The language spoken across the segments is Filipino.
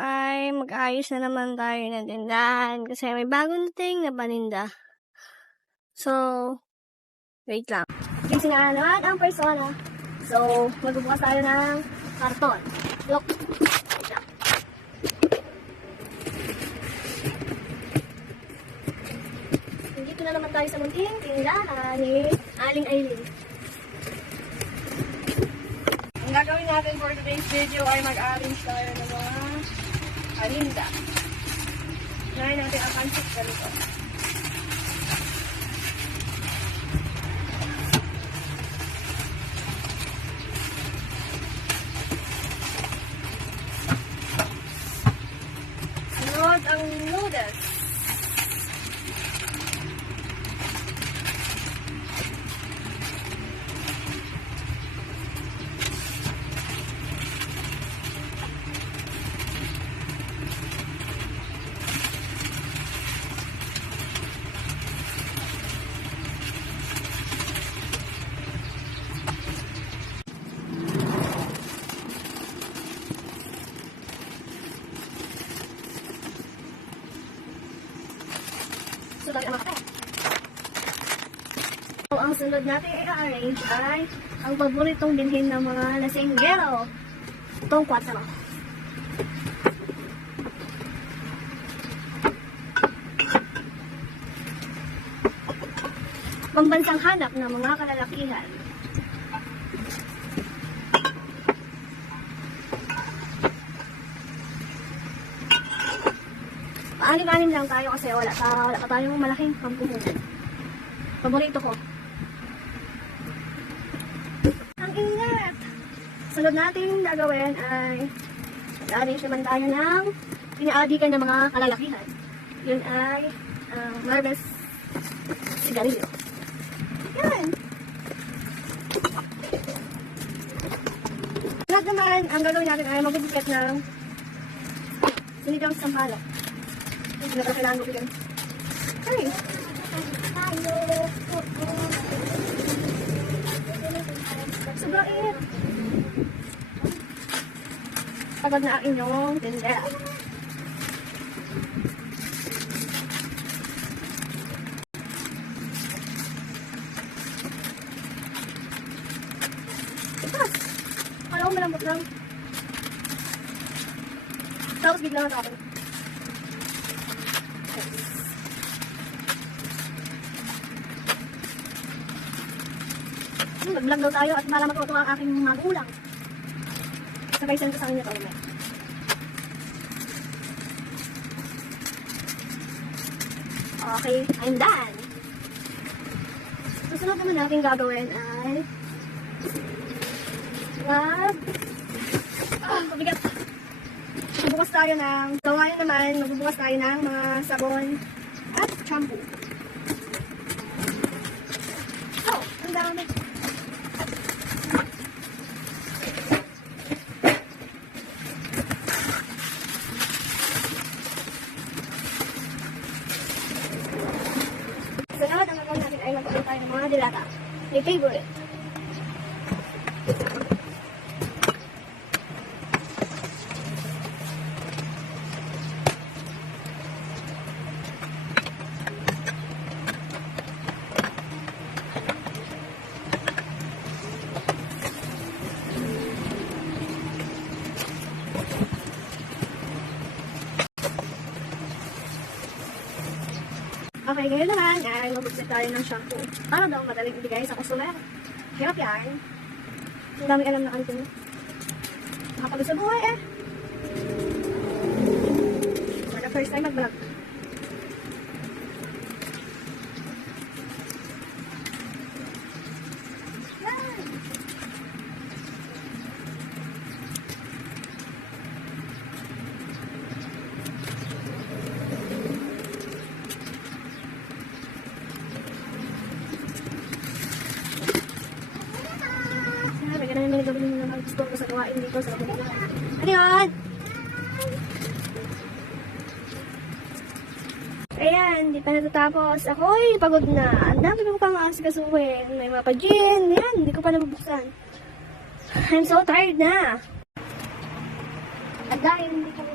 Ay mag-ayos na naman tayo ng tindahan kasi may bagong dating na paninda. So, wait lang. Kasi nga naman ang persona. So, magbubukas tayo ng karton. Look. Dito na naman tayo sa munting tindahan ni Aling Aileen. Ang gagawin natin for today's video ay mag-arrange tayo ng mga paninda. Ngayon natin ang pancit ganito. Sunod ang noodles. So, ang sunod natin i-arrange ay ang paboritong bilhin ng mga lasinggero. Itong 4. Pambansang hanap ng mga kalalakihan. Paalim-alim lang tayo kasi wala pa tayong malaking pampuhunan. Paborito ko. Ang ingat! Sunod natin gagawin ay mag-arrange naman tayo ng pinaadikan ng mga kalalakihan. Yun ay Marvel's sigarilyo. Yan! Lahat naman, ang gagawin natin ay magbibigat ng sinigang sampalok. Hindi na kailangan ko bigyan. Ay! Sobrang init. Pagod na ang inyong tindera. Ipas! Kala ko malambot lang. Tapos bigla na ako. Nag-vlog daw tayo at para matuto ang aking magulang. Sabay send ko sa inyo ito ulit. Okay, I'm done. Susunod naman natin gagawin ay pabigat. Magbubukas tayo ng gawain naman, magbubukas tayo ng mga sabon at shampoo. So, ang dami. Sunod, ang gagawin natin ay magpapit tayo ng mga dilata. My favorite. Okay, ngayon naman ay magbuksit tayo ng shampoo. Para daw madaling ibigay sa customer. Hirap yan. Ang dami alam na kanito. Nakapagod sa buhay eh. For the first time mag-vlog. Ganun yung gawin mo naman gusto ko sa gawain dito sa kapatid. Ano yun? Ayan, di pa natatapos. Ako'y pagod na. Ang dami ko pang asikasuhin. May mga pa-gin. Yan, hindi ko pa nabubuksan. I'm so tired na. At dahil hindi ko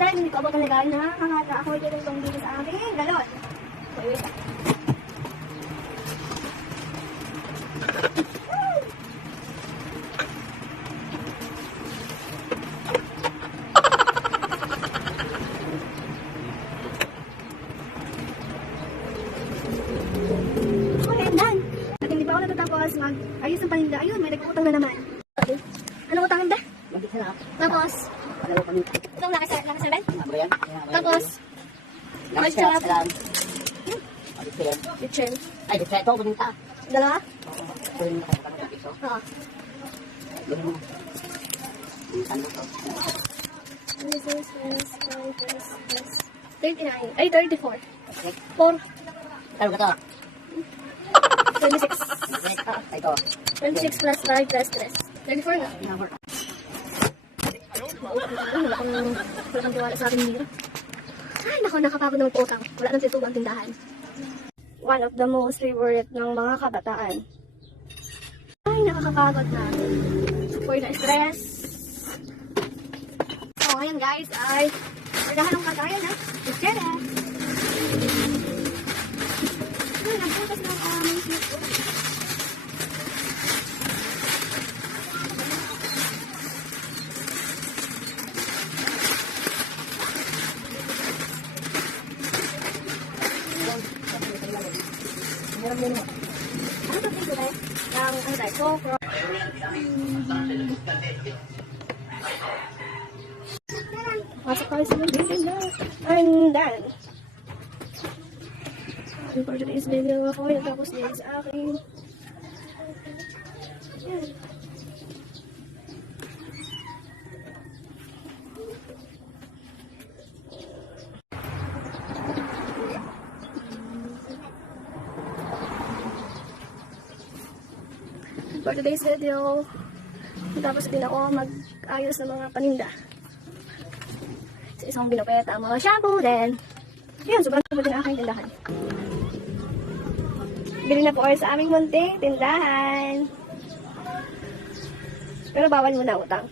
Talagang hindi ko abot ang legal na makaka-afford ko itong dito sa aking galon. So, wait lang. Okay, I'm done. At hindi pa ako natatapos mag-ayos ng paninda. Ayun, may nag-utang na naman. Okay. Anong utang ba? Tapos, itong nakasabi? Tapos, ketchup. Kitchen. Ay, dito buninta. Dalawa? Oo. This is 39. Ay, 34. 4. Taro ka to. 26. Ito. 26 plus 5 plus 3. 34 na. Wala kang tiwala sa akin dito. Ay, naku, nakapagod ng utang. Wala nang titubang tindahan. One of the most favorite ng mga kabataan. Ay, nakakapagod na. For the stress. So, ngayon guys, ay nagdahan ng kagayan ha. Let's get it. Ay, nagbukas ng aming sito. Ano ba ito tayo? Ang ano tayo? GoPro. Pasok tayo sa mga video na. I'm done. And for today's video, ako ay natapos din sa akin. Yan. For today's video, tapos din ako mag-ayos ng mga paninda. Sa isang binupeta ang mga shampoo, then, yun, sobrang tubo din ang aking tindahan. Bili na po kayo sa aming munting tindahan. Pero bawal muna utang.